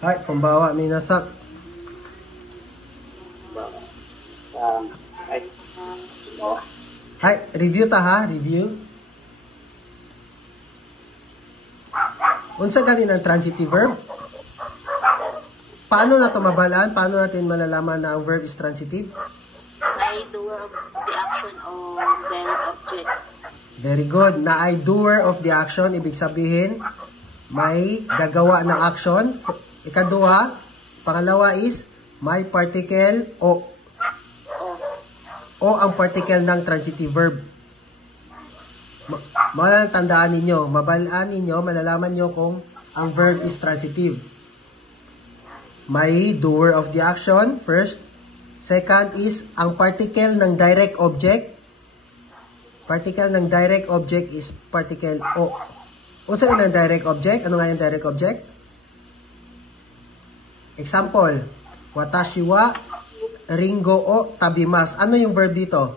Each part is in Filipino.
はい、こんばんは、皆さん。はい。はい、review ta ha, review. Unsa gani ng transitive verb? Paano na to mabalaan? Paano natin malalaman na ang verb is transitive? Ay doer of the action o direct object. Very good. Na ay doer of the action, ibig sabihin, may gagawa ng action. Ikaduha, pangalawa is, may particle o. O ang particle ng transitive verb. Malatandaan ninyo, mabalaan ninyo, malalaman nyo kung ang verb is transitive. May doer of the action, first. Second is, ang particle ng direct object. Particle ng direct object is particle o. Unsa yun ang direct object? Ano nga yung direct object? Example, watashi wa ringo o tabimasu. Ano yung verb dito?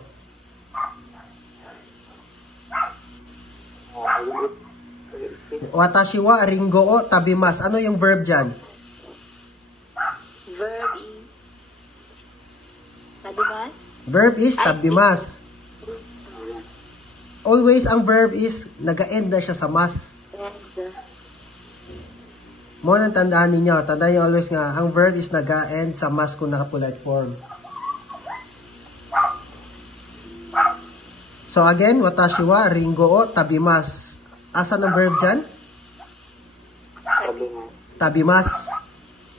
Watashi wa ringo o tabimasu. Ano yung verb dyan? Verb is tabimas. Verb is tabimasu. Always ang verb is nag-end na siya sa mas. Mo nang tandaan ninyo. Tandaan niyo always nga, ang verb is nag-end sa mas kung naka-polite form. So again, watashi wa ringo o tabimasu. Asan ang verb dyan? Tabimasu.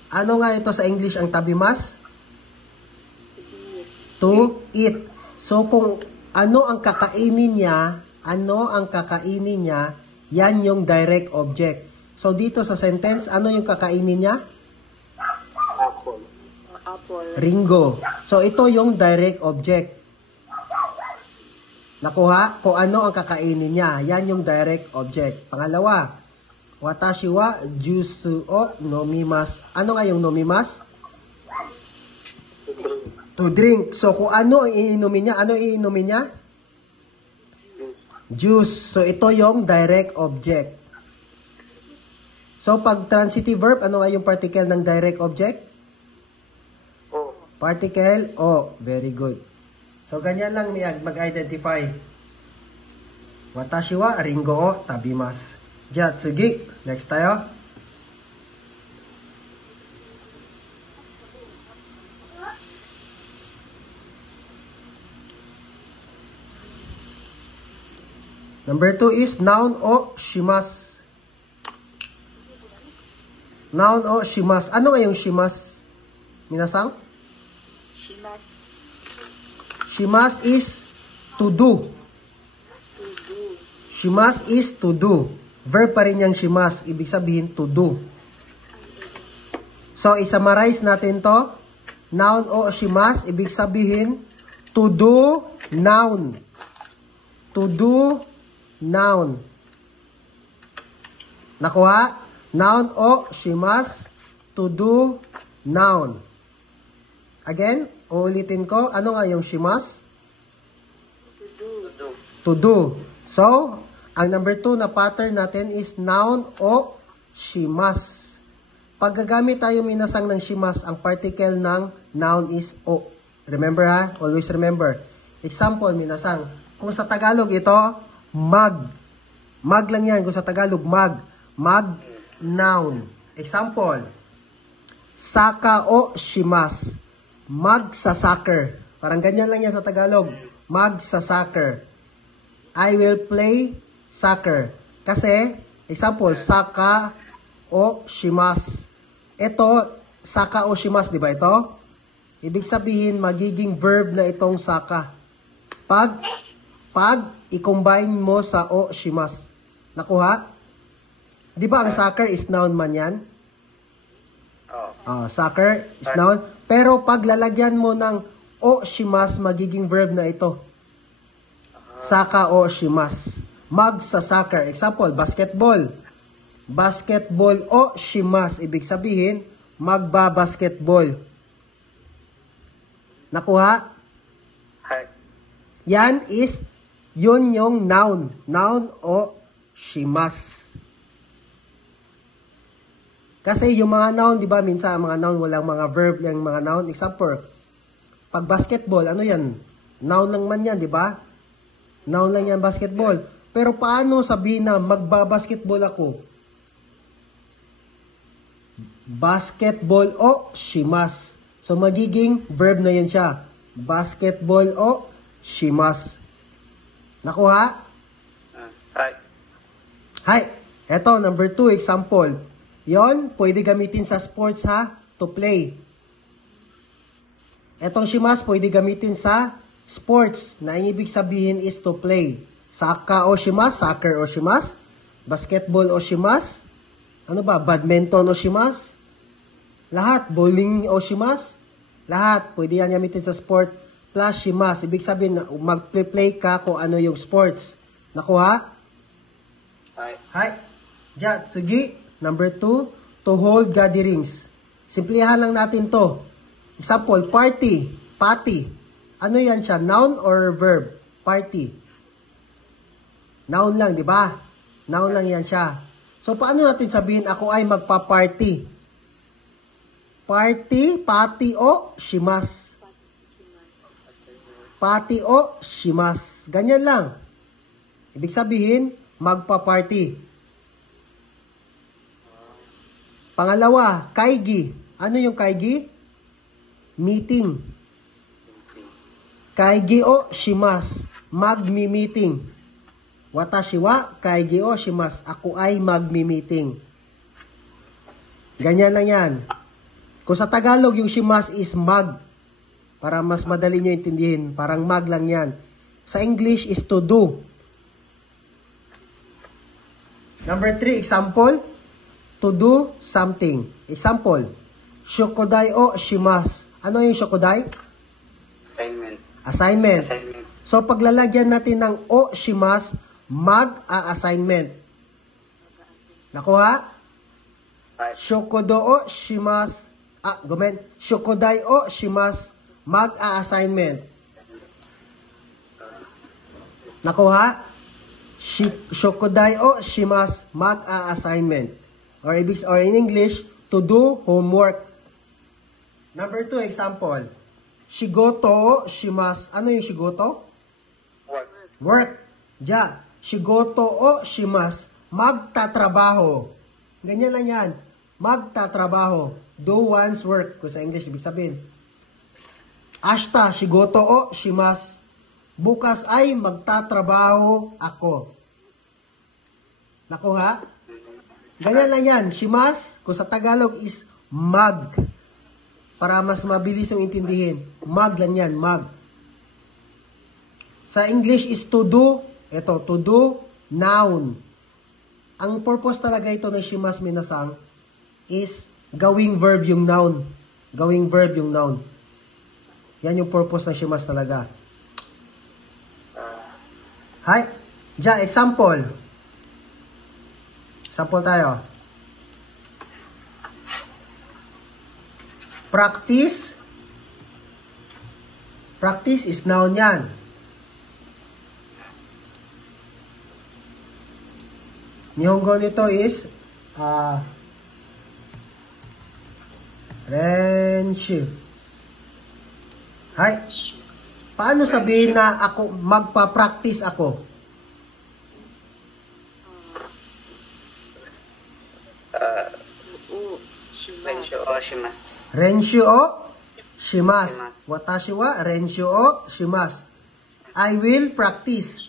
Ano nga ito sa English ang tabimasu? To eat. So kung ano ang kakainin niya, yan yung direct object. So dito sa sentence, ano yung kakainin niya? Apple. Ringo. So ito yung direct object. Nakuha? Kung ano ang kakainin niya, yan yung direct object. Pangalawa, watashi wa jusu o nomimasu. Ano nga yung nomimasu? To drink. So kung ano ang iinumin niya, ano iinumin niya? Juice. So ito yung direct object. So pag transitive verb, ano nga yung particle ng direct object? O. Particle o. Very good. So ganyan lang mag-identify. Watashi wa ringo o tabimasu. Ja, tsugi. Next tayo. Number 2 is noun o shimasu. Noun o shimasu. Ano nga yung shimasu? Minasang? Shimas. Shimasu is to do. To do. Shimasu is to do. Verb pa rin yung shimasu. Ibig sabihin to do. So, i-summarize natin to. Noun o shimasu. Ibig sabihin to do noun. To do noun. Nakuha? Noun o shimasu. To do noun. Again, uulitin ko. Ano nga yung shimasu? To do. To do. So, ang number 2 na pattern natin is noun o shimasu. Pag gagamit tayo minasang ng shimasu, ang particle ng noun is o. Remember ha? Always remember. Example, minasang. Kung sa Tagalog ito, mag. Mag lang yan. Kung sa Tagalog, mag. Mag, noun. Example, saka o shimasu. Mag sa soccer. Parang ganyan lang yan sa Tagalog. Mag sa soccer. I will play soccer. Kasi, example, saka o shimasu. Ito, saka o shimasu, di ba ito? Ibig sabihin, magiging verb na itong saka. Pag i-combine mo sa o shimasu. Nakuha? Di ba ang soccer is noun man yan? Soccer is noun. Pero pag lalagyan mo ng o shimasu, magiging verb na ito. Saka o shimasu. Mag sa soccer. Example, basketball. Basketball o shimasu. Ibig sabihin, magba-basketball. Nakuha? Yan is, yun yung noun. Noun o shimasu. Kasi yung mga noun, di ba, minsan mga noun walang mga verb yung mga noun. Example, pag basketball, ano yan? Noun lang man yan, di ba? Noun lang yan, basketball. Pero paano sabihin na magbabasketball ako? Basketball o shimas. So, magiging verb na yun siya. Basketball o shimas. Nakuha? Hi. Hi. Eto, number 2, example. Yon, pwede gamitin sa sports ha, to play. Etong shimas, pwede gamitin sa sports, na ang ibig sabihin is to play. Saka o shimas, soccer o shimas, basketball o shimas, ano ba, badminton o shimas, lahat, bowling o shimas, lahat, pwede yan gamitin sa sport, plus shimas. Ibig sabihin, mag-play ka kung ano yung sports. Nakuha? Hi. Hi. Diyan, sige. Number 2, to hold gatherings. Simplihan lang natin to. Example, party, party. Ano yan siya? Noun or verb? Party. Noun lang, di ba? Noun lang yan siya. So, paano natin sabihin ako ay magpa-party? Party, party o shimas. Party o shimas. Ganyan lang. Ibig sabihin, magpa-party. Pangalawa, kaigi. Ano yung kaigi? Meeting. Kaigi o shimas. Magmi-meeting. Watashi wa kaigi o shimas. Ako ay magmi-meeting. Ganyan lang yan. Kung sa Tagalog, yung shimas is mag. Para mas madali nyo intindihin. Parang mag lang yan. Sa English is to do. Number 3, example. To do something. Example, shokodai o shimas. Ano yung shokodai? Assignment. Assignment. Assignment. So, paglalagyan natin ng o shimas, mag-a-assignment. Nakuha? Hi. Shokodo o shimas. Shokodai o shimas, mag-a-assignment. Nakuha? Shokodai o shimas, mag-a-assignment. Or in English, to do homework. Number 2, example. Shigoto o shimas. Ano yung shigoto? Work. Work. Ja. Shigoto o shimas. Magtatrabaho. Ganyan lang yan. Magtatrabaho. Do one's work. Kung sa English, ibig sabihin. Ashta, shigoto o shimas. Bukas ay magtatrabaho ako. Nakuha? Ganyan lang yan. Shimas, kung sa Tagalog is mag. Para mas mabilis yung intindihin. Mag lang yan, mag. Sa English is to do. Ito, to do, noun. Ang purpose talaga ito ng shimas minasang is gawing verb yung noun. Gawing verb yung noun. Yan yung purpose ng shimas talaga. Hi. Ja, example. Sample tayo. Practice. Practice is noun yan. Nihongo nito is renshu. Hi. Paano sabihin na ako magpa-practice ako? Renshu o shimas. Renshu o shimas. Watashi wa renshu o shimas. I will practice.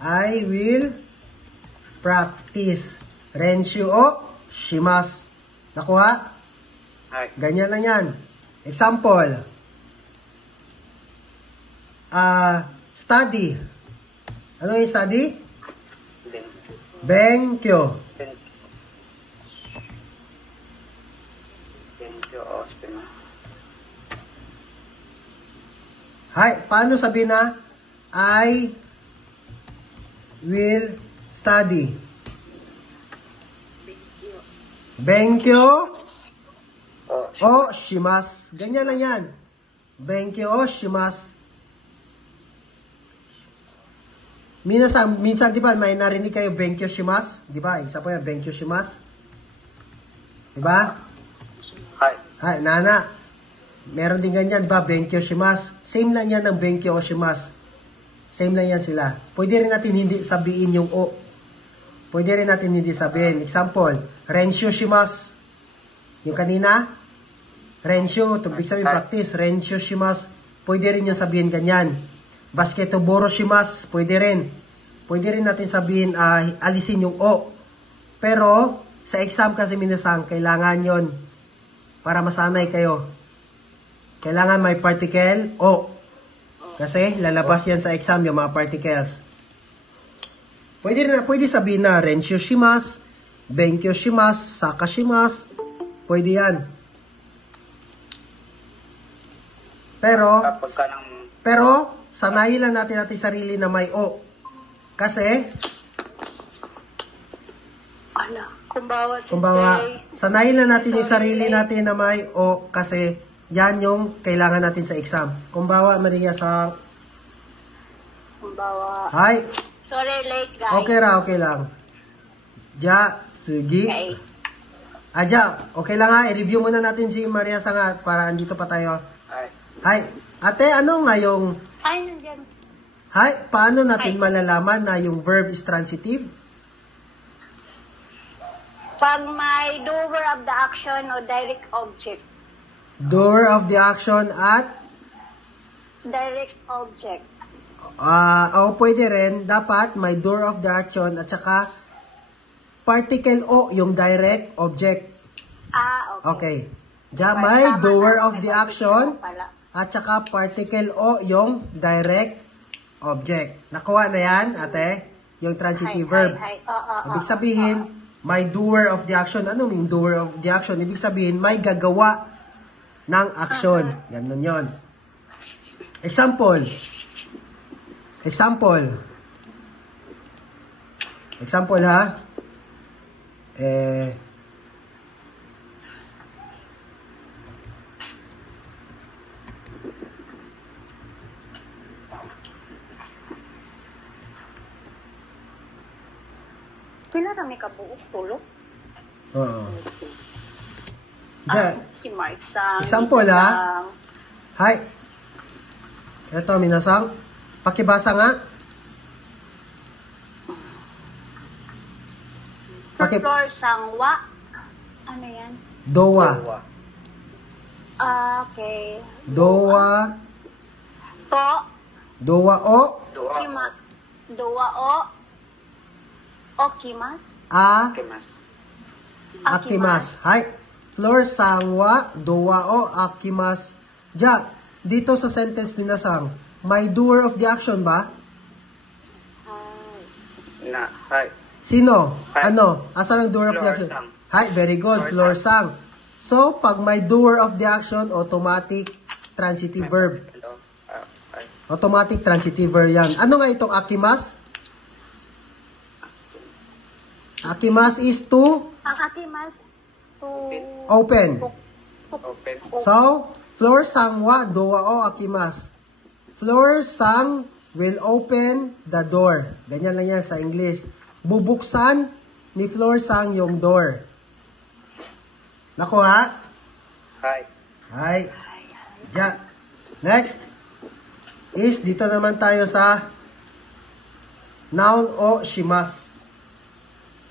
I will practice. Renshu o shimas. Nakuha? Hi. Ganyan lang yan. Example. Study. Ano yung study? Benkyo. Renshu o shimas. Hi, paano sabihin na I will study? Benkyo o shimas. Ganyan lang yan. Benkyo o shimas. Minsan di ba may narinig kayo benkyo shimas? Di ba? Isa po yan, benkyo shimas. Diba? Hai. Ha, nana. Meron din ganyan ba? Benkyo shimasu. Same lang yan ng benkyo o shimasu. Same lang yan sila. Pwede rin natin hindi sabihin yung o. Pwede rin natin hindi sabihin. Example, renshu shimasu. Yung kanina, renshu. Ito, ibig sabihin practice. Renshu shimasu. Pwede rin yung sabihin ganyan. Basketball shimasu. Pwede rin. Pwede rin natin sabihin, alisin yung o. Pero, sa exam kasi minasang, kailangan yon para masanay kayo. Kailangan may particle o. Kasi, lalabas yan sa exam yung mga particles. Pwede sabihin na, renshu shimasu, benkyo shimasu, saka shimasu. Pwede yan. Pero, sanayin lang natin sarili na may o. Kasi, kumbawa, sanayin lang natin yung sarili natin na may o kasi yan yung kailangan natin sa exam. Kumbawa, Maria, sa... Hi. Sorry, late guys. Okay lang. Ja, sige. Okay. Ja, okay lang ha. I-review muna natin si Maria Sangat para andito pa tayo. Hi. Ate, ano nga yung... Ay, nandiyan. Hi, paano natin malalaman na yung verb is transitive? Pag may doer of the action o direct object. Doer of the action at? Direct object. O pwede rin, dapat may doer of the action at saka particle o, yung direct object. Okay. Diyan may doer of the action at saka particle o, yung direct object. Nakuha na yan, ate? Yung transitive verb. Ibig sabihin, may doer of the action. Ano yung doer of the action? Ibig sabihin, may gagawa ng action. Ganun yun. Example. Example ha. Pila na may kabuok tulog? Oo. Si Mark Sang. Example ha. Hi. Ito, minasang. Pakibasa nga. Flor Sangwa. Ano yan? Dowa. Okay. Dowa. To. Dowa o. Dowa o. Okimas. Akimas. Hi. Flor sangwa, dowa o, akimas. Ja, dito sa sentence minasang, may doer of the action ba? Hi. Sino? Hi. Ano? Asan ang doer of the action? Hi, very good. Flor sang. So, pag may doer of the action, automatic transitive verb. Automatic transitive verb yan. Ano nga itong akimas? Akimas is to? Ang akimas to Open. Open. So, Flor sangwa, dowa o, akimas. Flor sang will open the door. Ganyan lang yan sa English. Bubuksan ni Flor sang yung door. Nakuha? Hi. Ja. Next is dito naman tayo sa noun o shimas.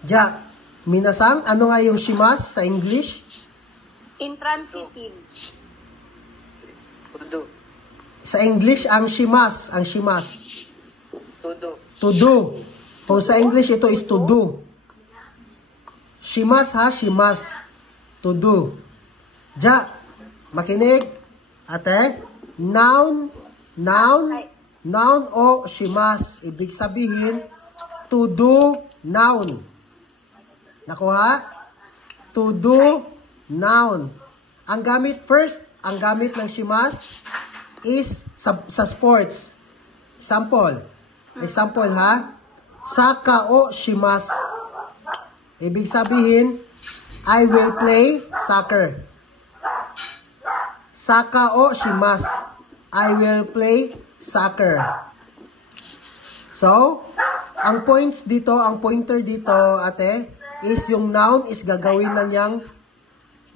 Ja, minasang, ano nga yung shimas sa English? intransitive. To Sa English, ang shimas. To do. Kung sa English, ito is to do. Shimas ha, shimas. To do. Ja, makinig. Ate, noun o shimas. Ibig sabihin, to do, noun. Nakuha? To do, noun. Ang gamit ng shimas is sa sports. Example ha. Saka o shimas. Ibig sabihin, I will play soccer. Saka o shimas. I will play soccer. So, ang pointer dito, ate, is yung noun is gagawin na niyang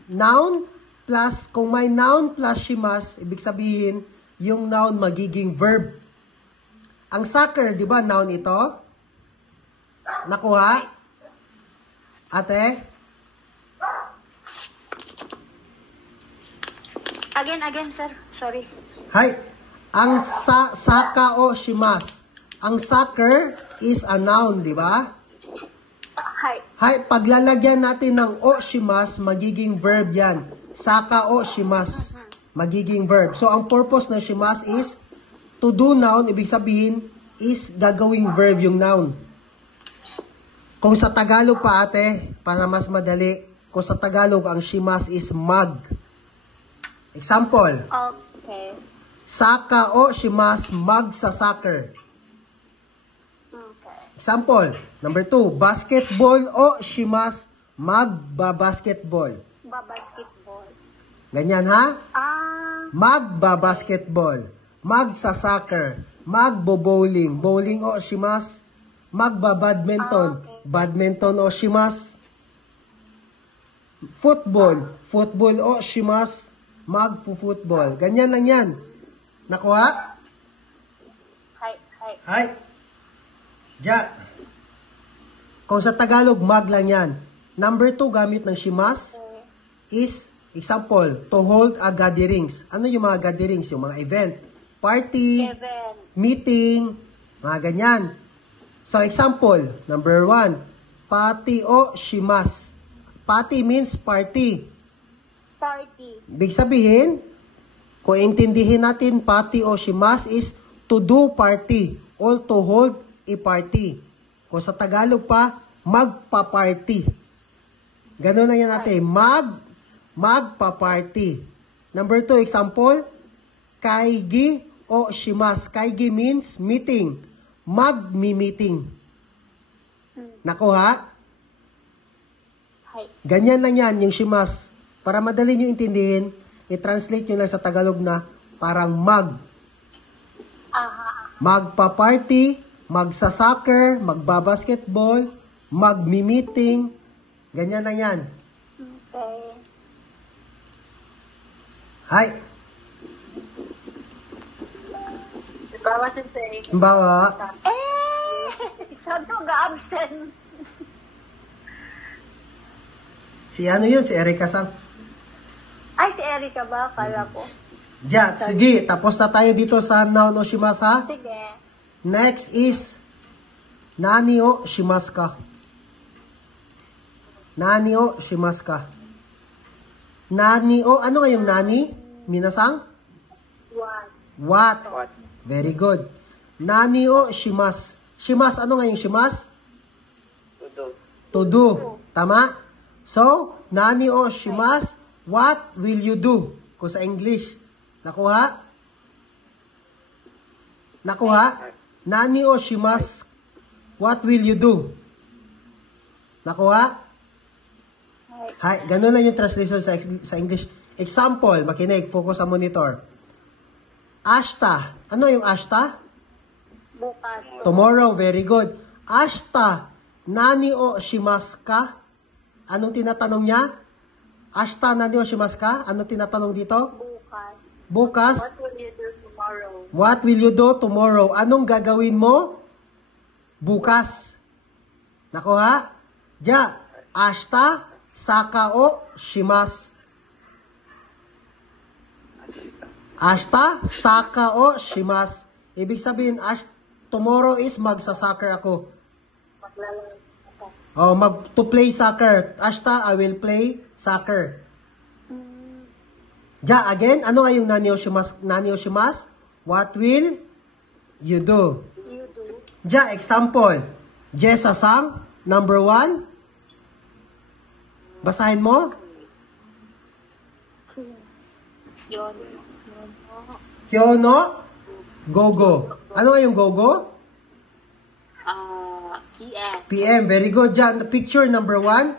noun plus, kung may noun plus shimas, ibig sabihin, yung noun magiging verb. Ang soccer, di ba, noun ito? Nakuha? Ate? Again, sir. Sorry. Hay, ang saka o shimas. Ang soccer is a noun, di ba? Hi. Hay, paglalagyan natin ng o shimas, magiging verb yan. Saka o shimas, magiging verb. So, ang purpose ng shimas is to do noun, ibig sabihin, is gagawing verb yung noun. Kung sa Tagalog pa ate, para mas madali, kung sa Tagalog, ang shimas is mag. Example, Okay. saka o shimas mag sa soccer. Okay. Example, number 2, basketball o shimas magba-basketball. Basketball. Ganyan ha? Magba-basketball. Mag sa soccer. Magbo-bowling. Bowling o shimas. Magba-badminton. Badminton o shimas. Football. Football o shimas. Magpo-football. Ganyan lang yan. Nakuha? Hi. Hay. Ja. Kung sa Tagalog, mag lang yan. Number 2, gamit ng shimas is, example, to hold a gatherings. Ano yung mga gatherings? Yung mga event. Party, Event. meeting, mga ganyan. So, example, number 1, pati o shimas. Pati means party. Party. Ibig sabihin, kung intindihin natin, pati o shimas is to do party or to hold a party. Kung sa Tagalog pa, magpa-party. Ganun na yan natin, magpa-party. Number 2, example, kaigi o shimas. Kaigi means meeting. Magmi-meeting. Nakuha? Hi. Ganyan lang yan, yung shimas. Para madali nyo intindihin, i-translate nyo lang sa Tagalog na parang mag. Magpa-party, magsa-soccer, magba-basketball, magmi-meeting. Ganyan lang yan. Okay. Hi. Bawa si Tay. Bawa. Sabi ko ga-absent. Si ano yun? Si Erika Sang. Ay, si Erica ba? Kala ko. Ja, sige. Tapos na tayo dito sa noun o shimas ha. Sige. Next is nani o shimas ka. Nani o shimas ka. Nani o, ano nga yung nani? Minasang? What? What? Very good. Nani o shimas. Shimas, ano nga yung shimas? To do. To do. Tama? So, nani o shimas, what will you do? Kung sa English. Nakuha? Nakuha? Nani o shimas, what will you do? Nakuha? Hi, ganun lang yung translation sa English. Example, makinig, focus sa monitor. Ashta. Ano yung ashta? Bukas. Tomorrow, very good. Ashta, nani o shimas ka? Anong tinatanong niya? Ashta, nani o shimas ka? Anong tinatanong dito? Bukas. Bukas. What will you do tomorrow? What will you do tomorrow? Anong gagawin mo? Bukas. Nakuha? Ja. Ashta, saka o shimas. Ashta, saka o shimas. Ibig sabihin, tomorrow is magsa-soccer ako. Maglalaro. Oh, to play soccer. Ashta, I will play soccer. Ja, again, ano ay yung nani o shimas? Nani o shimas? What will you do? You do. Ja, example. Jessa Sang, number 1. Basahin mo. Yun. Kyono, gogo. Ano ay yung gogo? PM. PM, very good. Diyan, picture number 1.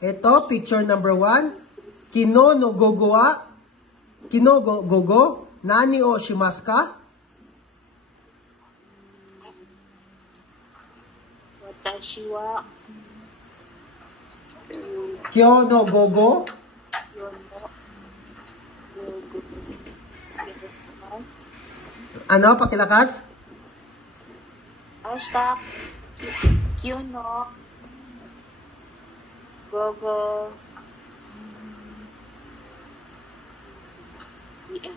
Ito, picture number 1. Kino no gogo wa. Kino gogo. Nani o shimasu ka? Watashi wa Kyo no gogo. kyo Ano? Pakilakas? Ashta, Kyono, Gogo, EM.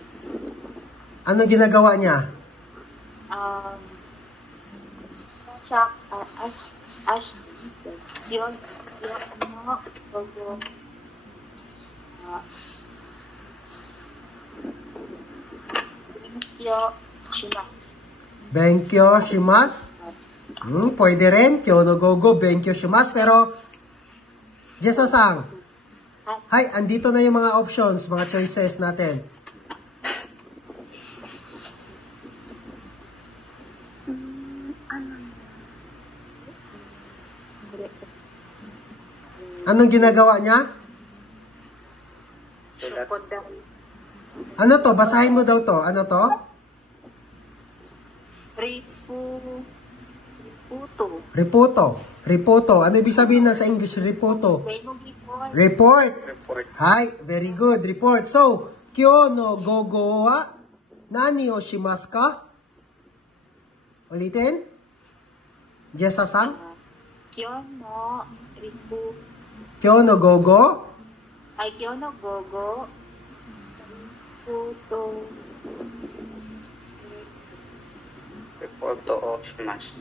Ano ginagawa niya? Chak, Ash, Kyono, Gogo, Kyo, Shima. Benkyo shimasu. Pwede rin. Kyono gogo, benkyo shimasu. Pero, Jessa-san. Hi, andito na yung mga options, mga choices natin. Anong ginagawa niya? Sukodai. Ano to? Basahin mo daw to. Ano to? Reputo. Reputo. Ano ibig sabihin na sa English? Reputo. Report. Report. Hi. Very good. Report. So, kyo no gogo wa nani o shimasu ka? Ulitin. Jessa-san. Kyono, Kyo no gogo. Kyono gogo, Puto, Report to o shimasu.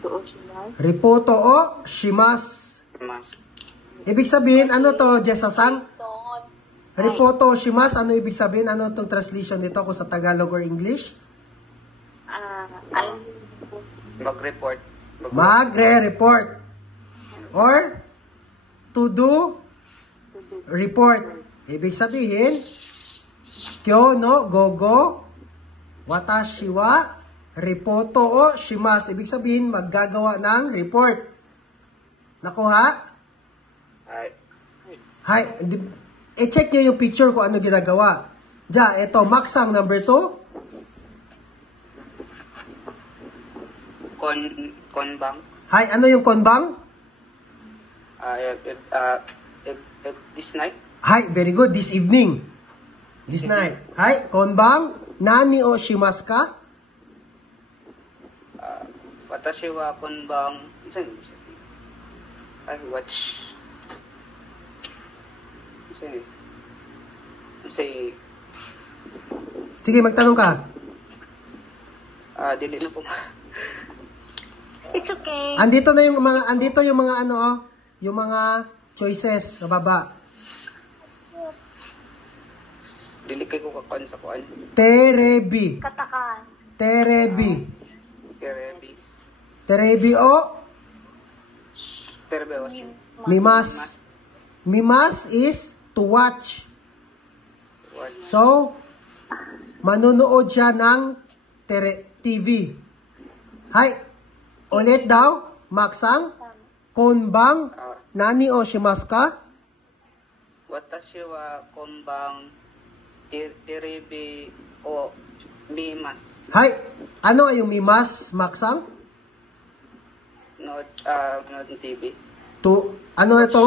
Shimasu. Reputo o shimasu. Shimasu. Ibig sabihin, ano to, Jessa-san? Reputo o shimasu, ano ibig sabihin? Ano itong translation nito kung sa Tagalog or English? Mag-report. Magre-report. Or, to do report. Ibig sabihin, kyo no gogo watashi wa reporto o shimasu. Ibig sabihin, maggagawa ng report. Nakuha? Ay. Hi. I-check nyo yung picture kung ano ginagawa. Diyan, ito, maksang number 2. Konbang. Hi, ano yung konbang? This night. Hi, very good. This evening. This night. Hi, konbang. Nani o shimasu ka? Watashi wa konbang. Ay, watch. Say, Sige, magtanong ka. dili na po. It's okay. Andito yung mga ano, oh, yung mga choices sa baba. Dili kay ko kakuan sa kuan. Terebi. Katakan. Terebi. Terebi. Terebi o Terbe was mimas. Mimas is to watch. what? So, manunood siya ng TV. Hi. Ulit daw. Maksang. Konbang. Nani o shimasu ka? Watashi wa konbang terebi o mimas. Hi. Ano ay yung mimas, Maksang? No, TV. Ano ito?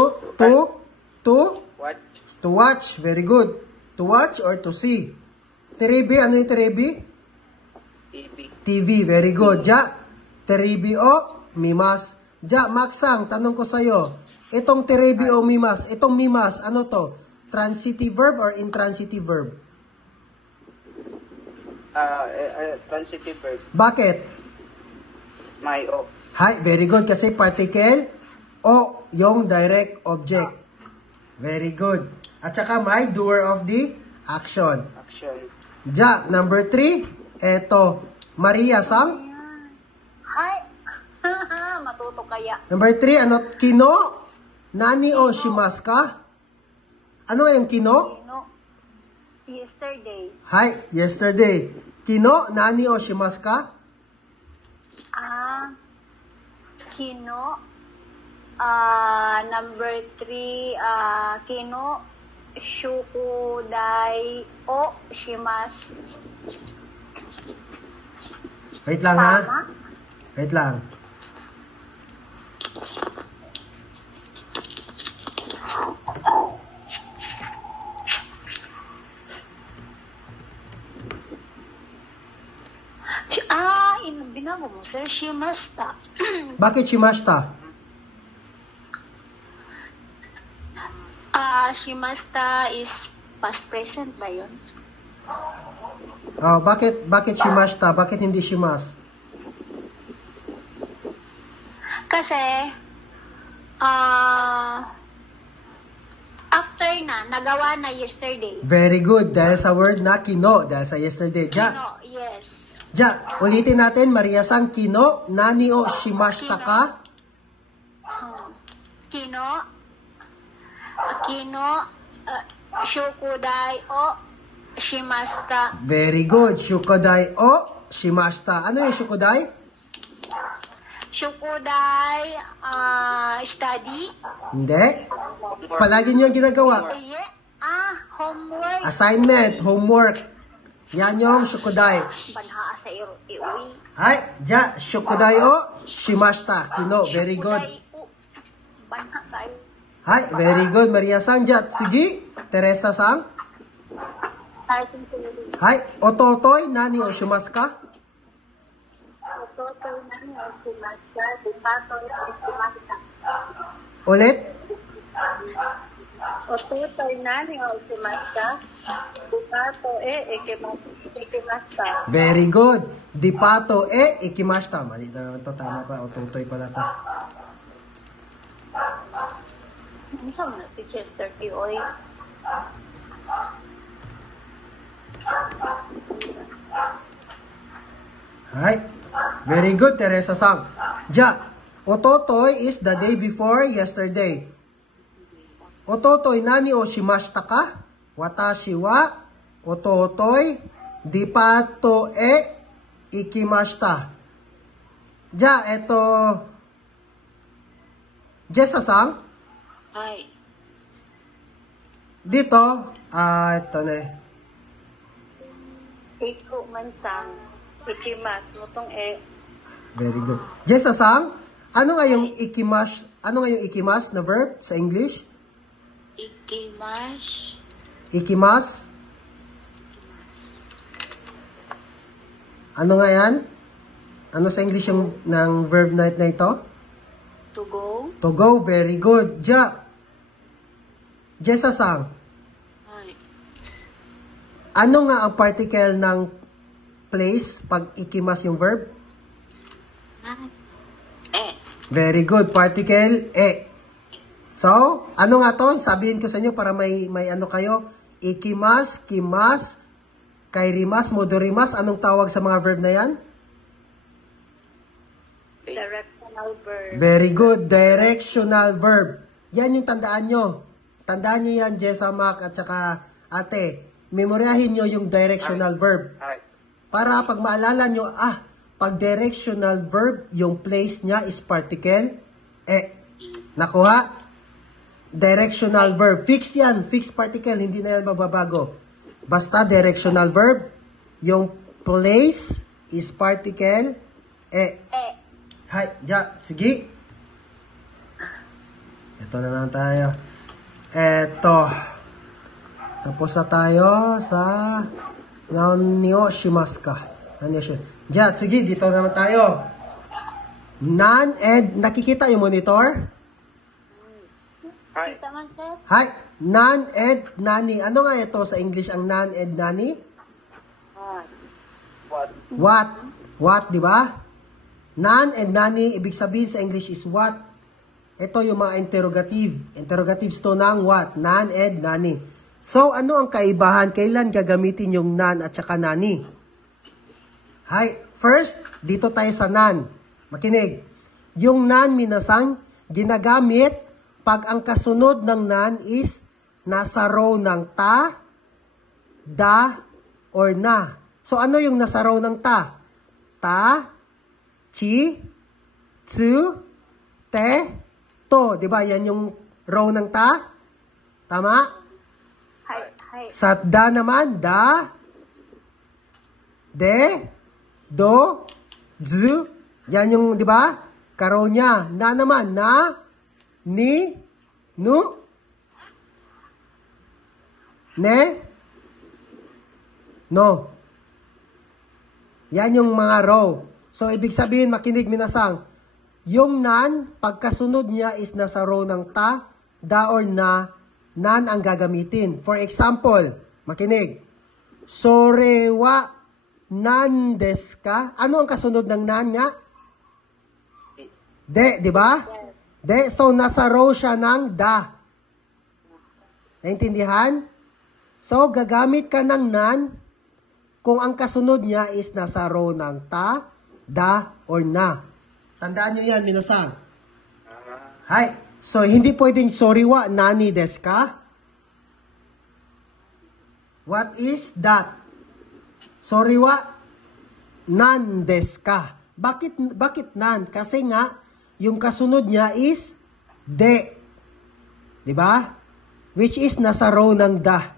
To What? watch. Very good. To watch or to see? Terebi. Ano yung terebi? TV. TV. Very good. Ja. Terebi o mimas. Ja, Maksang, tanong ko sa'yo. Itong terebi o mimas, itong mimas, ano to? Transitive verb or intransitive verb? Transitive verb. Bakit? May o. Hi, very good. Kasi particle o yung direct object. Very good. At saka may doer of the action. Action. Ja, number 3. Eto, Maria Sang. Hi. Matuto kaya. Number 3, ano? Kino? Nani o shimasu ka? Ano yung kino? No. Yesterday. Hi, yesterday. Kino? Nani o shimasu ka? Kino. Number 3, kino. Shukudai o shimasu. Wait lang ha. Tama? Wait lang. Ginago mo, sir, shimasta. Bakit shimashita? Shimasta is past present ba yun? Oh, bakit shimashita? Bakit hindi shimas? Kasi, after na, nagawa na yesterday. Very good. Dahil sa word na kino. Dahil sa yesterday. Ja, No, yes. ja, ulitin natin. Maria-san, kino, nani o shimashita ka? Kino, shukudai o shimasta. Very good. Shukodai o shimashita. Ano yung shukodai? Shukudai, study. Hindi. Palagi niyo yung ginagawa. Homework. Assignment, homework. Yan yung shukodai. Banha sa iuwi. Hay, ja, shukodai o shimashita. Kino, very good. Banha tayo. Hay, very good. Maria-san, ja. Sige. Teresa-san. Hay, ototoy, nani o shimasu ka? Ulit. Ototoy nani o shimashita. Dipato ikimashita. Very good. Dipato e ikimashita. Mali na naman to. Tama pa. Ototoy pala to. Ano sa na si Chester Oy? Hay. Very good, Teresa-san. Ja, ototoy is the day before yesterday. Ototoy nani o shimashita ka? Watashi wa ototoy dipato e ikimashita. Ja, eto Jessa-san, Hi. dito, ito na eh. Iko man-san. Ikimas. Mutong Very good. Jessa-san, ano nga yung ikimas na verb sa English? Ikimash. Ikimas. Ano nga yan? Ano sa English yung ng verb na ito? To go. To go, very good. Ja. Jessa-san, Hi. ano nga ang particle ng place pag ikimas yung verb? Very good. Particle e. So, ano nga to? Sabihin ko sa inyo para may ano kayo. Ikimas, kimas, kairimas, modorimas. Anong tawag sa mga verb na yan? directional verb. Very good. Directional verb. Yan yung tandaan nyo. Tandaan nyo yan, Jessa, Mac, at saka ate. Memoryahin nyo yung directional verb. Hi. Para pag maalala nyo, pag directional verb, yung place niya is particle e. Nakuha? Directional verb. Fix yan. Fix particle. Hindi na yan mababago. Basta directional verb, yung place is particle e. Hay, ja, sige. Ito na lang tayo. Eto. Tapos na tayo sa nanyo shimasu ka. Nanyo shimasu. Ja, sige, dito naman tayo. Nan and, nakikita yung monitor? Hi. Kita man, sir? Hi, nan and nani. Ano nga ito sa English ang nan and nani? What? What? What, di ba? Nan and nani, ibig sabihin sa English is what? Ito yung mga interrogative. Interrogatives to ng what? Nan and nani. So, ano ang kaibahan? Kailan gagamitin yung nan at saka nani? Hi, first, dito tayo sa nan. Makinig. Yung nan, minasang, ginagamit pag ang kasunod ng nan is nasa row ng ta, da, or na. So, ano yung nasa row ng ta? Ta, chi, tsu, te, to. Diba? Yan yung row ng ta. Tama? Hi. Sa da naman, da, de, do, zu. Yan yung, di ba? Karo niya. Na naman, na, ni, nu, ne, no. Yan yung mga row. So, ibig sabihin, makinig minasang, yung nan, pagkasunod niya is nasa row ng ta, da or na, nan ang gagamitin. For example, makinig, sore wa nan desu ka? Ano ang kasunod ng nan niya? De, di ba? De, so nasa row siya ng da. Naintindihan? So, gagamit ka ng nan kung ang kasunod niya is nasa row ng ta, da, or na. Tandaan nyo yan, minasan. Hay. So, hindi pwedeng soriwa nani desu ka? What is that? Soriwa nan desu ka? Bakit nan? Kasi nga, yung kasunod niya is de. Diba? Which is nasa row ng da.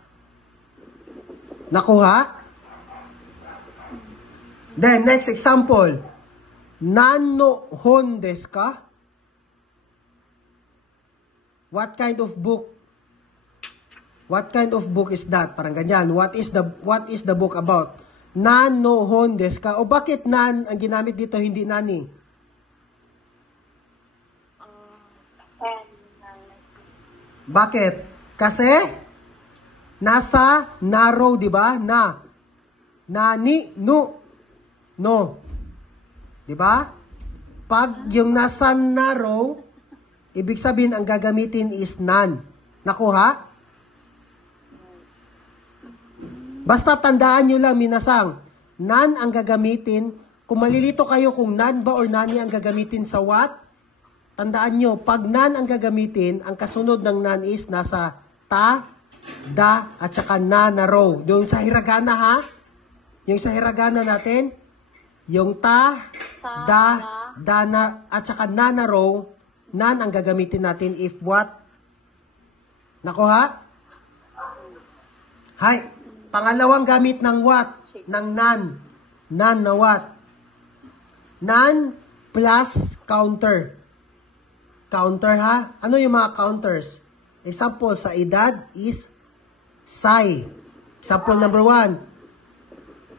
Nakuha? Then, next example. Nano hon desu ka? What kind of book? What kind of book is that? Parang ganyan. What is the book about? Nano hon desu ka? O bakit nan ang ginamit dito, hindi nani? Bakit? Kasi nasa narrow, di ba? Na. Nani, no. No. Di ba? Pag yung nasa narrow, ibig sabihin ang gagamitin is nan. Nakuha? Basta tandaan nyo lang, minasang, nan ang gagamitin. Kung malilito kayo kung nan ba or nani ang gagamitin sa what, tandaan nyo, pag nan ang gagamitin, ang kasunod ng nan is nasa ta, da, at saka na na row. Yung sa hiragana ha? Yung sa hiragana natin, yung ta, da na, at saka na na row, nan ang gagamitin natin if what? Nakuha? Hay. Pangalawang gamit ng what? Ng nan. Nan na what? Nan plus counter. Counter ha? Ano yung mga counters? Example sa edad is sai. Example number 1.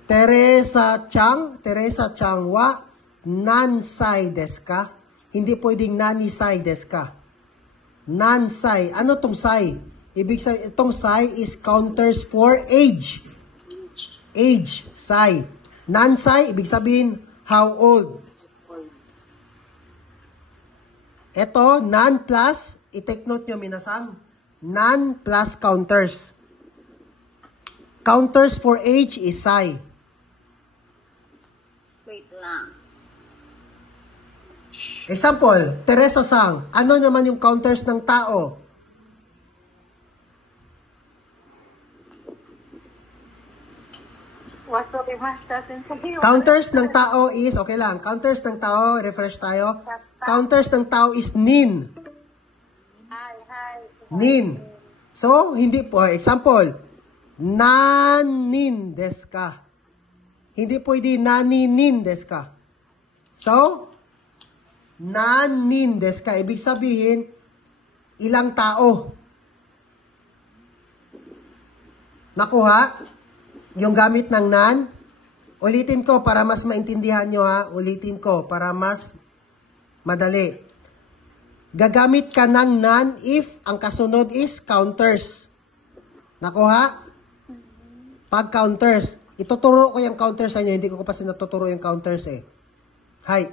Teresa Chang wa nansai desu ka? Hindi pwedeng nani sai desu ka. Nansai. Ano tong sai? Ibig sabihin, itong sai is counters for age. Age, sai. Nansai, ibig sabihin, how old. Ito, nan plus, i-take note nyo minasang, nan plus counters. Counters for age is sai. Wait lang. Example, Teresa Sang, ano naman yung counters ng tao? Counters ng tao is, okay lang, counters ng tao, refresh tayo. Counters ng tao is nin. Nin. So, hindi po, example, nanin desu ka. Hindi pwede naninin desu ka. So, nanin desu ka. Ibig sabihin, ilang tao. Nakuha? Yung gamit ng nan. Ulitin ko para mas maintindihan nyo ha. Ulitin ko para mas madali. Gagamit ka ng nan if ang kasunod is counters. Nakuha? Pag counters. Ituturo ko yung counters sa inyo. Hindi ko kasi natuturo yung counters eh. Hay.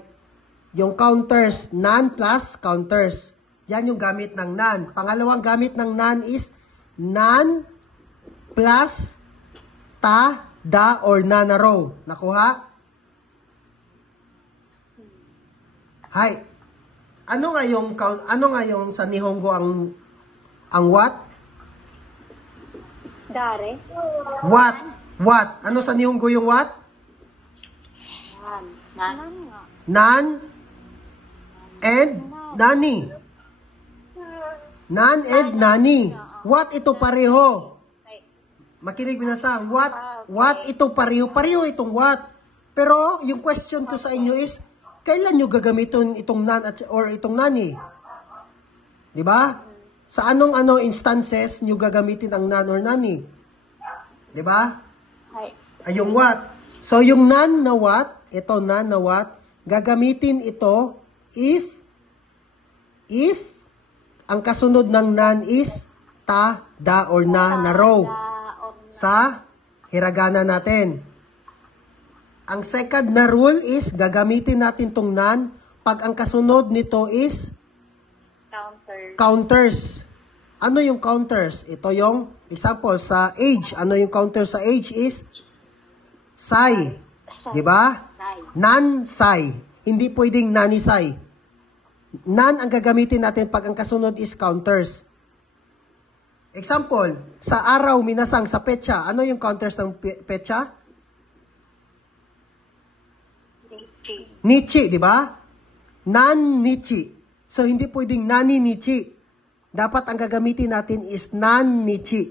Yung counters, nan plus counters. Yan yung gamit ng nan. Pangalawang gamit ng nan is nan plus ta, da, or na na row. Nakuha? Hay. Ano nga yung sa Nihongo ang what? Dare. What? What? Ano sa Nihongo yung what? Nan. Nan and nani. Nan and nani. What ito pareho? Makinig minasang, what ito pareho? Pareho itong what. Pero yung question ko sa inyo is, kailan nyo gagamitin itong nan or itong nani? Di ba? Sa anong instances nyo gagamitin ang nan or nani? Di ba? Ay, yung what. So yung nan na what, ito nan na what, gagamitin ito if ang kasunod ng nan is ta, da, or na row sa hiragana natin. Ang second na rule is gagamitin natin tong nan pag ang kasunod nito is Counters. counters. Ano yung counters? Ito yung example sa age. Ano yung counter sa age is sai. 'Di ba? Nan sai. Hindi pwedeng nani sai. Nan ang gagamitin natin pag ang kasunod is counters. Example, sa araw minasang sa petsa. Ano yung counters ng petsa? Nichi, di ba? Nan nichi. So hindi pwedeng nani nichi. Dapat ang gagamitin natin is nan nichi.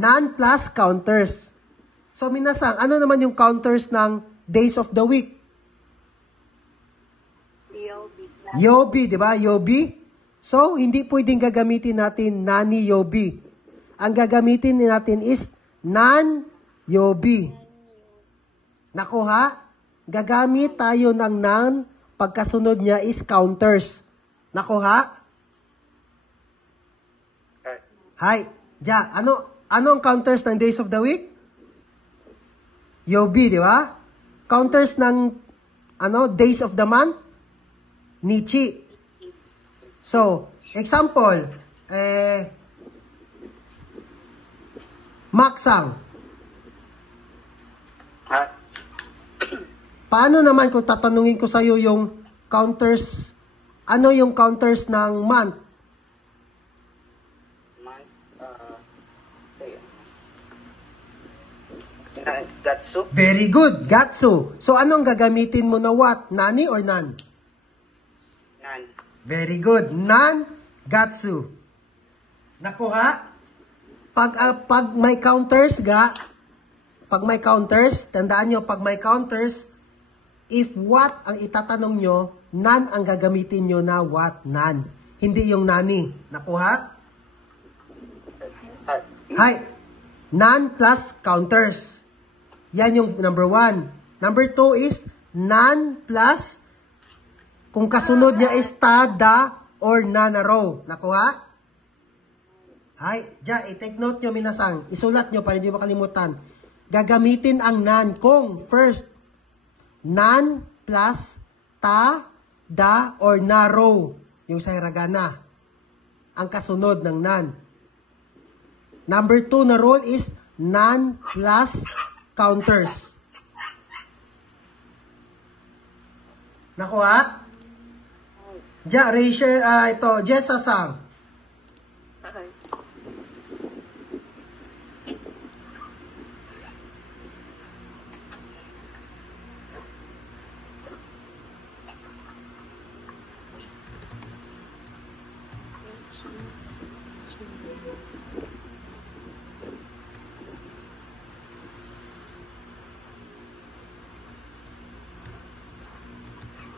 Nan plus counters. So minasang, ano naman yung counters ng days of the week? Yobi, di ba? Yobi. So, hindi pwedeng gagamitin natin nani yobi. Ang gagamitin natin is nan yobi. Nakuha? Gagamit tayo ng nan, pagkasunod niya is counters. Nakuha? Hi. Ja, ano ang counters ng days of the week? Yobi, di ba? Counters ng days of the month? Nichi. So, example, maksang. Paano naman kung tatanungin ko sa iyo yung counters, ano yung counters ng month? Gatsu. Very good, gatsu. So, anong gagamitin mo na what? Nani or nan? Nan. Very good. Nan, gatsu. Nakuha? Pag may counters tandaan nyo, pag may counters, if what ang itatanong nyo, nan ang gagamitin nyo na what, nan. Hindi yung nani. Nakuha? Hi. Nan plus counters. Yan yung number 1. Number 2 is nan plus kung kasunod niya is ta, da, or na na row. Nakuha? Hay, i-take note nyo minasang. Isulat nyo para hindi makalimutan. Gagamitin ang nan kung first, nan plus ta, da, or na row. Yung sa hiragana. Ang kasunod ng nan. Number 2 na rule is nan plus counters. Nakuha? Rachel, ito, Jessa Sang. Okay.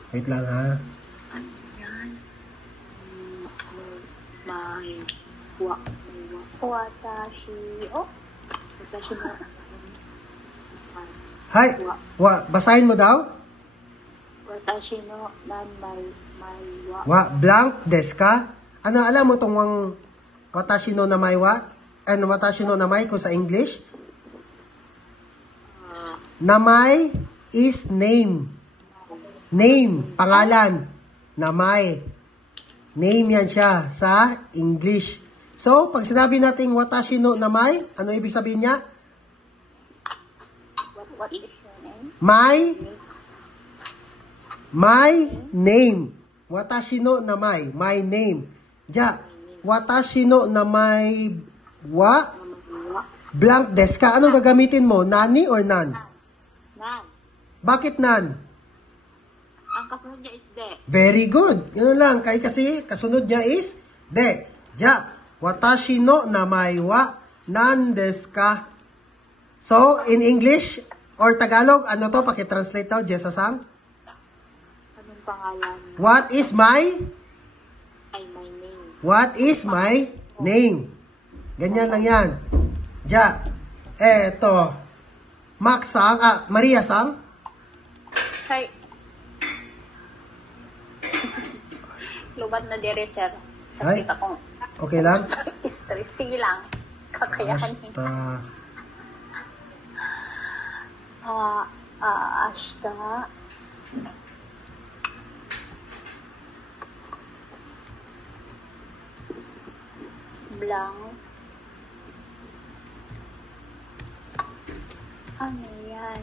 Wait lang ha. Watashi o. Hay, basahin mo daw. Watashi no nanmai Wa, blank desu ka? Ano, alam mo tong watashi no namai wa? And watashi no namai ko sa English? Namai is name. Name, pangalan. Namai. Name yan siya sa English. So, pag sinabi natin watashi no namai, ano ibig sabihin niya? What is your name? My name. Watashi no namai, my name. Watashi no namai wa blank desu ka. Anong gagamitin mo? Nani or nan? Nan. Bakit nan? Ang kasunod niya is de. Very good. Ganun lang. Kasi kasunod niya is de. Watashi no namai wa nan desu ka. So, in English or Tagalog, ano to? Pakitranslate daw, Jessa-san. Anong pangalan? What is my? Ay, my name. What is my name? Ganyan lang yan. Eto. Max-sang, Maria-sang. Kay... Lubat na dire, sir. Ay. Sakit akong Okay lang? stress. Sige lang. Kakayanin. Ashta. Ashta. Blank. Ano yan?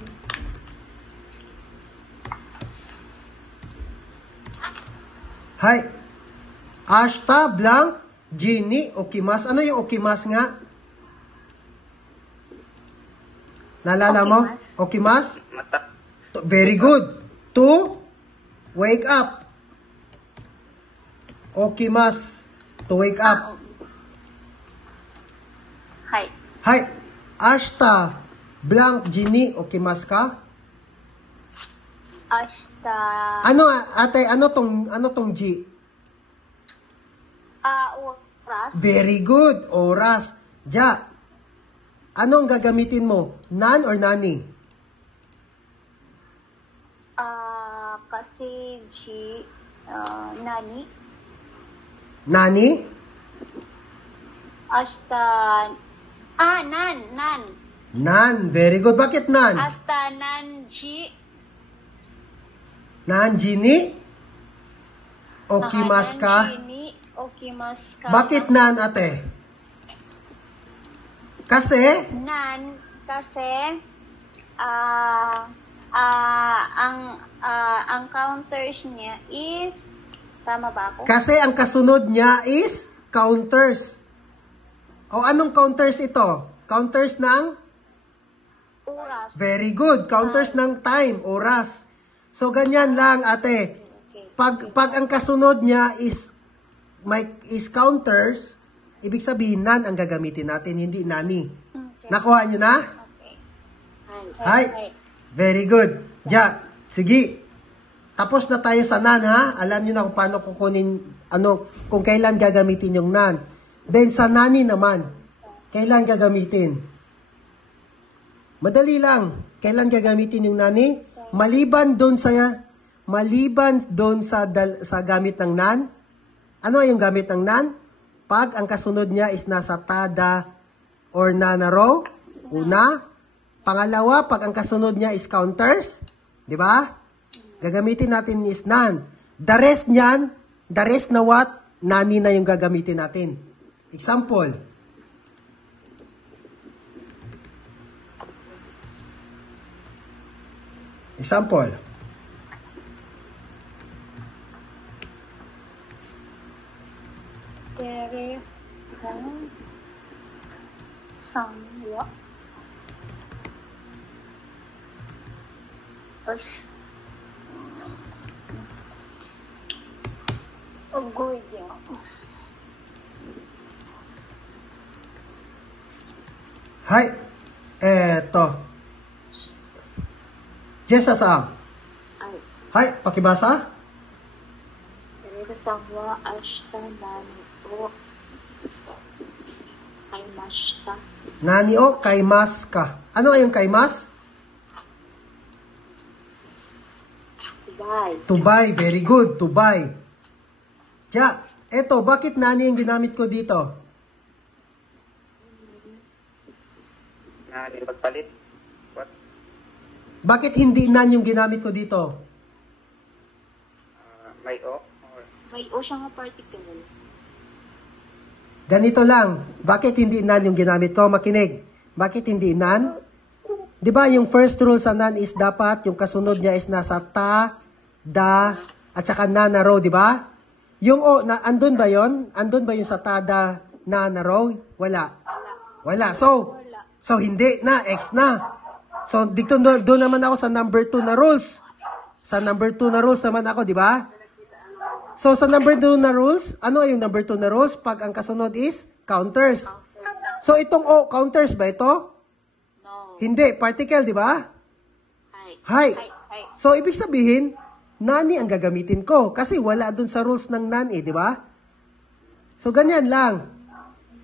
Hi. Ashta, blank, Ginny, okimas. Ano yung okimas nga? Naalala mo? Okimas? Mata. Very good. To wake up. Okimas. To wake up. Hi. Hi. Ashta, blank, Ginny, okimas ka? Ashta. Ano ate, ano tong G? Oras. Very good. Oras. Ja. Anong gagamitin mo? Nan or nani? Kasi G, nani? Nani? Ashta. Nan. Nan. Very good. Bakit nan? Ashta nan G. Nan, Ginny? Okimas ka? Okimas ka. Bakit nan, ate? Kasi? Nan, kasi, ang counters niya is, tama ba ako? Kasi ang kasunod niya is counters. O anong counters ito? Counters ng? Oras. Very good. Counters ng time, oras. So, ganyan lang, ate. Okay. Pag ang kasunod niya is counters, ibig sabihin, nan ang gagamitin natin, hindi nani. Okay. Nakuha nyo na? Okay. Hi. Very good. Ja, sige. Tapos na tayo sa nan, ha? Alam nyo na kung paano kukunin, kung kailan gagamitin yung nan. Then, sa nani naman, kailan gagamitin? Madali lang. Kailan gagamitin yung nani? Maliban doon sa gamit ng nan. Ano yung gamit ng nan? Pag ang kasunod niya is nasa tada or nana row, una. Pangalawa, pag ang kasunod niya is counters, di ba? Gagamitin natin is nan. The rest na what? Nani na yung gagamitin natin. Example. Tere, sangwa. Agoy din. Hi. Eto. Jessa sa. Ay, Hi, pakibasa. Teresa Sangwa, Ashta, Nani, O, Ay, Mashta, Nani o kaimas ka. Ano yung kaimas? Tibay, To buy. Very good. To buy. Ja, eto, bakit nani yung ginamit ko dito? Nani, magpalit. What? Bakit hindi nan yung ginamit ko dito? May O? Or may O siya nga particle. Ganito lang. Bakit hindi nan yung ginamit ko? Makinig. Bakit hindi nan? Di ba yung first rule sa nan is dapat yung kasunod niya is nasa ta, da, at saka na na row, di ba? Yung O, andun ba yon? Andun ba yung sa ta, da, na na row? Wala. Wala. So hindi na, X na. So, dito doon naman ako sa number 2 na rules. Sa number 2 na rules naman ako, di ba? So, sa number 2 na rules, ano yung number 2 na rules? Pag ang kasunod is counters. So, itong O, counters ba ito? No, Hindi, particle, di ba? Hi, Hi. So, ibig sabihin, nani ang gagamitin ko. Kasi wala dun sa rules ng nan di ba? So, ganyan lang.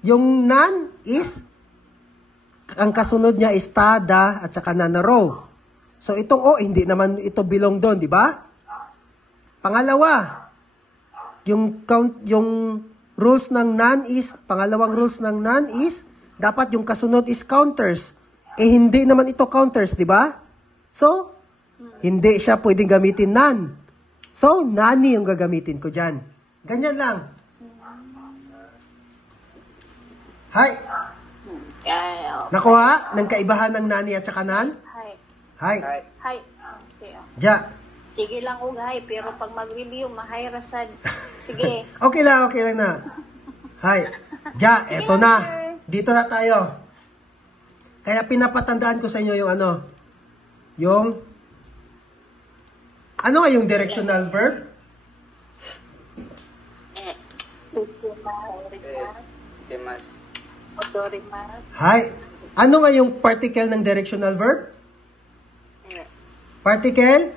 Yung nan is, ang kasunod niya is tada at saka na row. So, itong O, hindi naman ito belong doon, di ba? Pangalawa, yung rules ng none is, pangalawang rules ng none is, dapat yung kasunod is counters. Eh, hindi naman ito counters, di ba? So, hindi siya pwedeng gamitin none. So, nani yung gagamitin ko dyan. Ganyan lang. Hi. Nakuha ng kaibahan ng nani at saka nan? Hi. Hi. Hi. Sige. Ja. Sige lang og hi, pero pag mag-review, mahay rasad. Sige. Okay lang na. Hi. Ja, eto lang, na. sir. Dito na tayo. Kaya pinapatandaan ko sa inyo yung ano nga yung directional verb? Temas. Odorimat. Hi. Ano nga yung particle ng directional verb? Particle?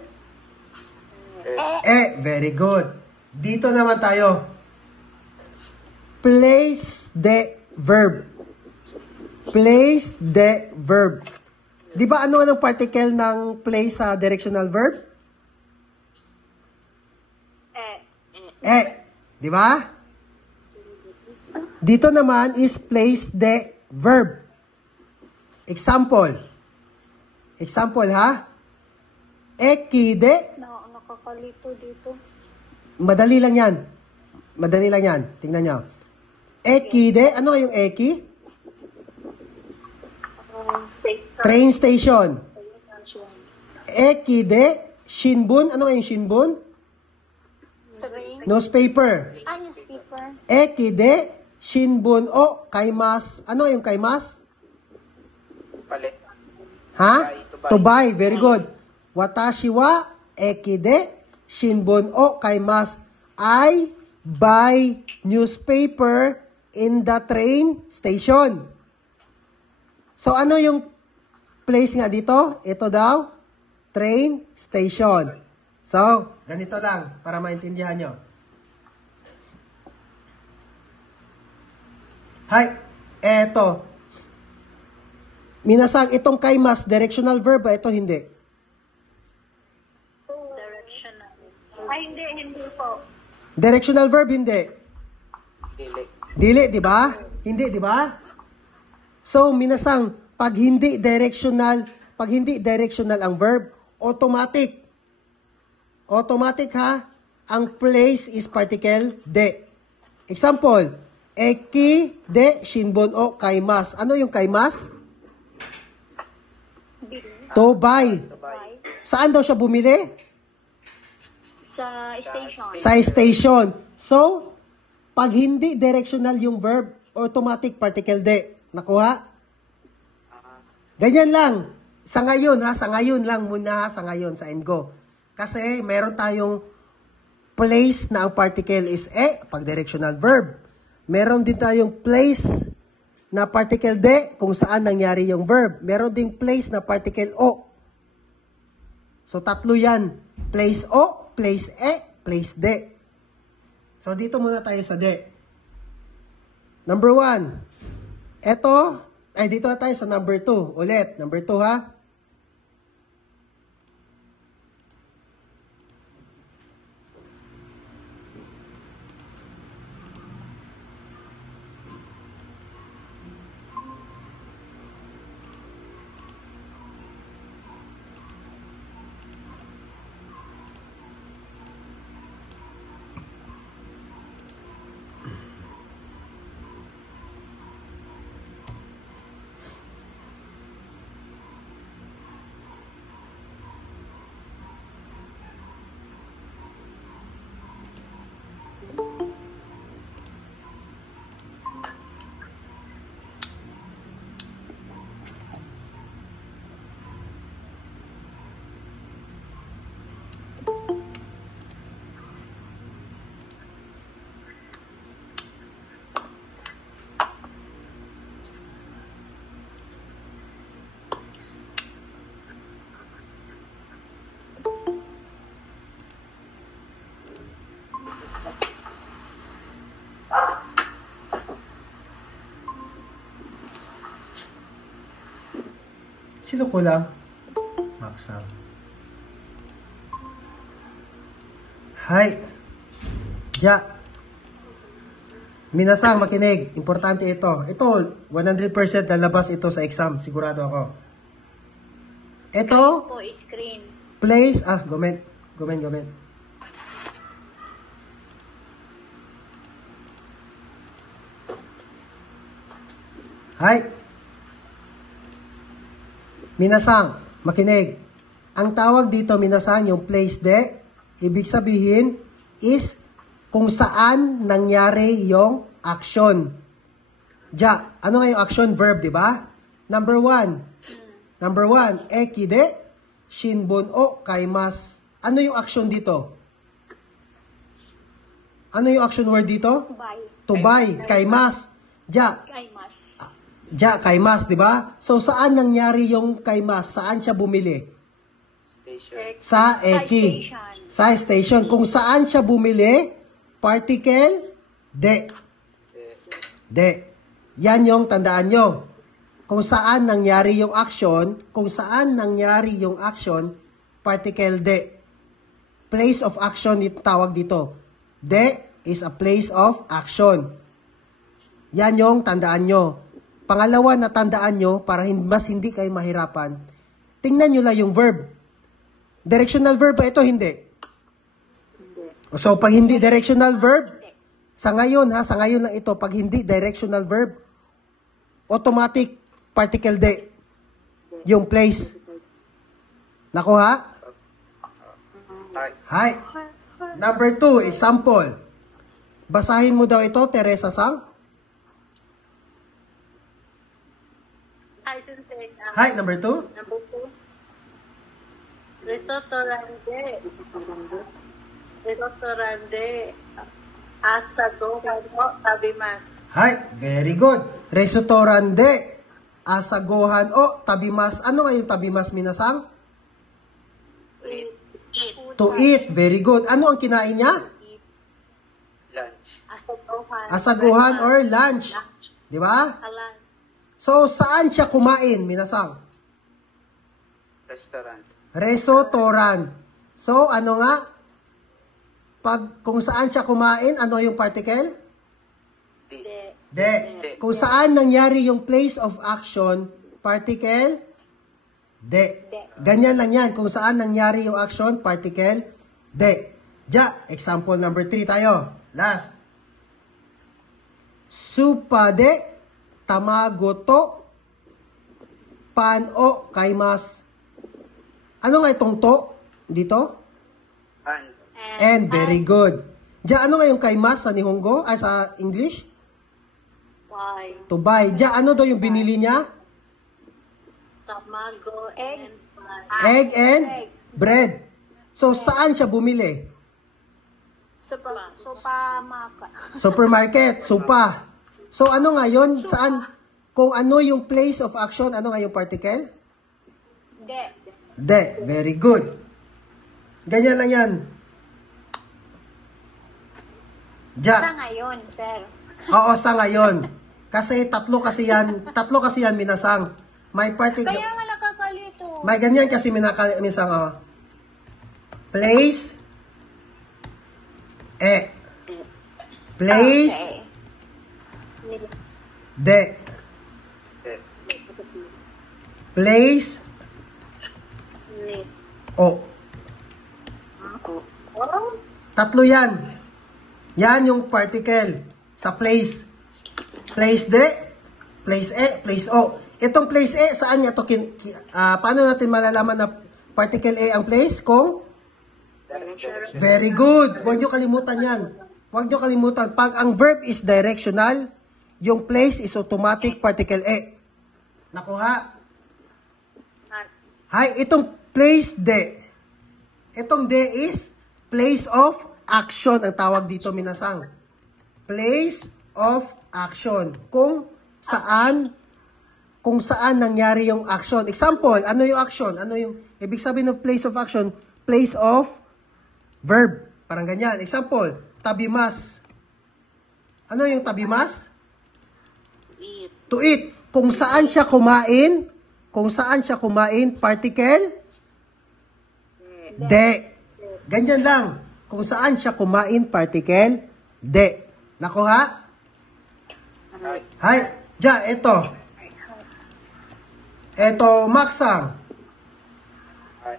Very good. Dito naman tayo. Place the verb. Place the verb. Di ba anong particle ng place sa directional verb? Di ba? Dito naman is place the verb. Example. Example ha? Ekide. Nakakalito dito. Madali lang yan. Madali lang yan. Tingnan nyo. Ekide. Ano yung eki? Train station. Ekide. Shinbun. Ano yung shinbun? Train. Newspaper. Newspaper. Ekide. Shinbun o kaimas. Ano yung kaimas? Palit. Ha? To buy. To buy. Very good. Watashi wa ekide shinbun o kaimas. I buy newspaper in the train station. So, ano yung place nga dito? Ito daw, train station. So, ganito lang para maintindihan nyo. Hi, eto. Minasang, itong kaimas, directional verb ba? Ito hindi. Directional. Ay, hindi po. Directional verb, hindi. Dili. Dili, di ba? Hindi, di ba? So, minasang, pag hindi directional ang verb, automatic. Automatic ha? Ang place is particle de. Example, eki de shinbon o kaimas. Ano yung kaimas? To buy. Saan daw siya bumili? Sa station. Sa station. So, pag hindi directional yung verb, automatic particle de. Nakuha? Ganyan lang. Sa ngayon ha, sa ngayon lang muna ha, sa ngayon, sa Engo. Kasi meron tayong place na ang particle is pag directional verb. Meron din tayong place na particle de kung saan nangyari yung verb. Meron ding place na particle o. So, tatlo yan. Place o, place place de. So, dito muna tayo sa de. Number 1. Dito na tayo sa number 2. Ulit, number 2 ha. Sino kulang? Maksang. Hay. Ja. Minasang, makinig. Importante ito. Ito, 100% lalabas ito sa exam. Sigurado ako. Ito, Po, screen. place, comment. Hay. Minasang, makinig. Ang tawag dito, minasang, yung place de, ibig sabihin is kung saan nangyari yung action. Ja, ano nga yung action? Verb, di ba? Number one, eki de, shinbon o kaimas. Ano yung action dito? Ano yung action word dito? Buy. To buy, kaimas. Ja, Kay mas. kaimas, di ba? So, saan nangyari yung kaimas? Saan siya bumili? Station. Sa Sa eki. station. Sa station. Kung saan siya bumili, particle, de. De. Yan yung tandaan nyo. Kung saan nangyari yung action, particle de. Place of action ito tawag dito. De is a place of action. Yan yung tandaan nyo. Pangalawa na tandaan nyo, para mas hindi kayo mahirapan, tingnan nyo lang yung verb. Directional verb ba ito? Hindi. So, pag hindi directional verb, sa ngayon lang ito, pag hindi directional verb, automatic particle de. Yung place. Nakuha? Hi. Number 2, example. Basahin mo daw ito, Teresa Sang. Hi, Sensei. Hi, number 2. Number 2. Restaurante. Hasta go tabimas. Hi, very good. Restaurante, asagohan o tabimas. Ano nga yung tabimas, minasang? Eat. To eat. Very good. Ano ang kinain niya? Lunch. Asaguhan or lunch. Di ba? Alan. So, saan siya kumain, minasang? Restaurant. Restaurant. So, ano nga? Kung saan siya kumain, ano yung particle? D. De. Kung saan nangyari yung place of action, particle? De. Ganyan lang yan. Kung saan nangyari yung action, particle? De. Ja, example number 3 tayo. Last. Supa de tamago to pan o kaimas. Ano nga itong to dito? And very good. Ja, ano nga yung kaimas sa Nihongo? Ay, sa English? Why? To buy. Ja, ano daw yung binili niya? Tamago Egg. and pie. Egg and bread. So, saan siya bumili? Supermarket. Supa. So, ano nga yun? Saan? Kung ano yung place of action, ano nga yung particle? De. De. Very good. Ganyan lang yan. Ja. Sa ngayon, sir. Oo, sa ngayon. Kasi tatlo kasi yan minasang. May particle. Kaya nga nakakalito. May ganyan kasi minasang, place, place, Okay. de. Place, Need. o. Tatlo yan. Yan yung particle sa place. Place de, place place o. Itong place saan niya to paano natin malalaman na particle ang place? Kung very good. Huwag niyo kalimutan yan. Huwag niyo kalimutan. Pag ang verb is directional, yung place is automatic particle Nakuha? Hay, itong place de. Itong de is place of action ang tawag dito, minasang. Place of action. Kung saan nangyari yung action. Example, ano yung action? Ano yung ibig sabihin ng place of action? Place of verb. Parang ganyan. Example, tabimas. Ano yung tabimas? Eat. To eat. Kung saan siya kumain, particle, De. Ganyan lang. Kung saan siya kumain, particle, de. Nakuha? Hai. Hay. Ja, ito. Ito, maksang. Hai.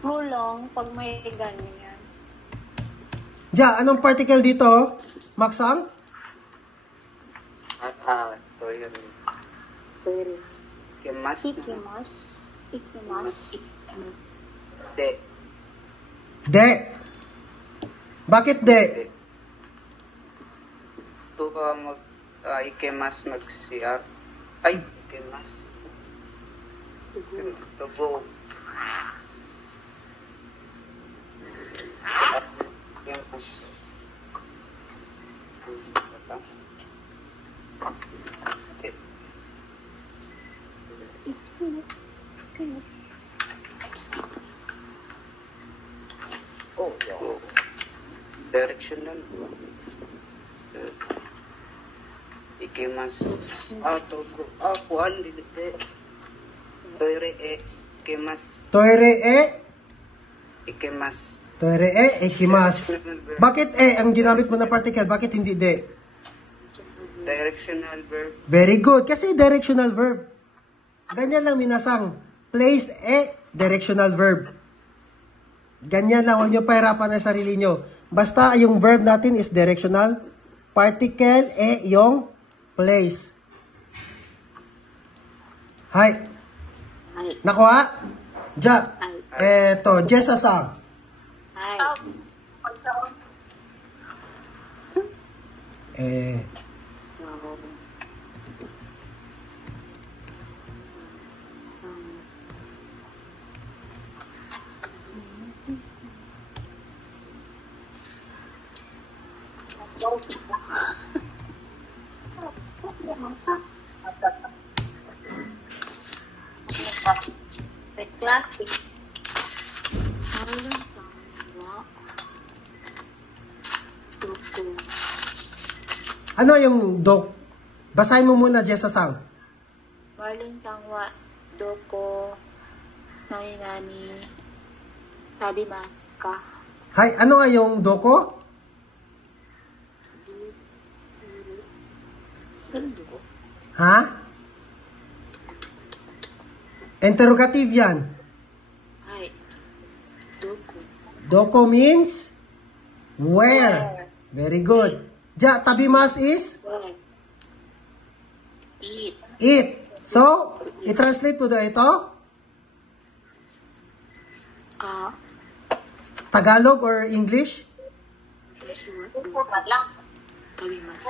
Hulong pag may ganyan. Ja, anong particle dito? Maksang? Toyo. Pero. Ikimas. Ikimas. Ikimas. De. De. Bakit de? De. Ito ka ikimas mag-CR. Ay, ikimas. Tubo. Ikimas. De. Oh. Directional. Ikimas. Togo. Kuan dili. Toire ikimas. Toire e. Ikimas. Toire e, ekimas. Bakit e ang ginamit mo na particle? Bakit hindi de? Directional verb. Very good. Kasi directional verb. Ganyan lang minasang. Place e, directional verb. Ganyan lang. Huwag nyo pahirapan ang sarili nyo. Basta yung verb natin is directional. Particle e yung place. Hay. Hai. Nakuha? Ja. Eto, Jessa-san. Hai. Wow. Tekla. Marlon Sangwa. Doko. Ano yung dok? Basahin mo muna, Jessa-san. Marlon Sangwa. Doko. Nani nani. Sabi mas ka. Hay, ano nga yung doko? Gando. Ha? Interrogative yan. Hai. Doko. Doko means where. Very good. Ja, tabimas is Eat. eat. So, i-translate mo doon ito. Tagalog or English? Tashi wa doko. Sabi mas.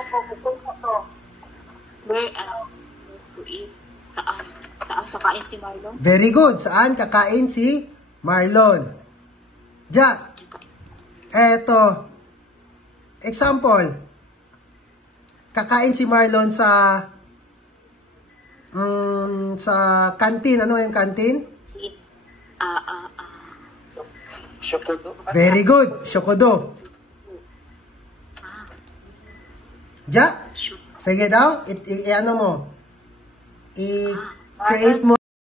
Where to eat. Saan? Saan kakain si Marlon? Very good. Saan kakain si Marlon? Ja, eto. Example. Kakain si Marlon sa canteen. Ano yung canteen? Eat. Shokodo. Very good. Shokodo. Ja, Shoot. sige daw. I-ano mo. I-create mo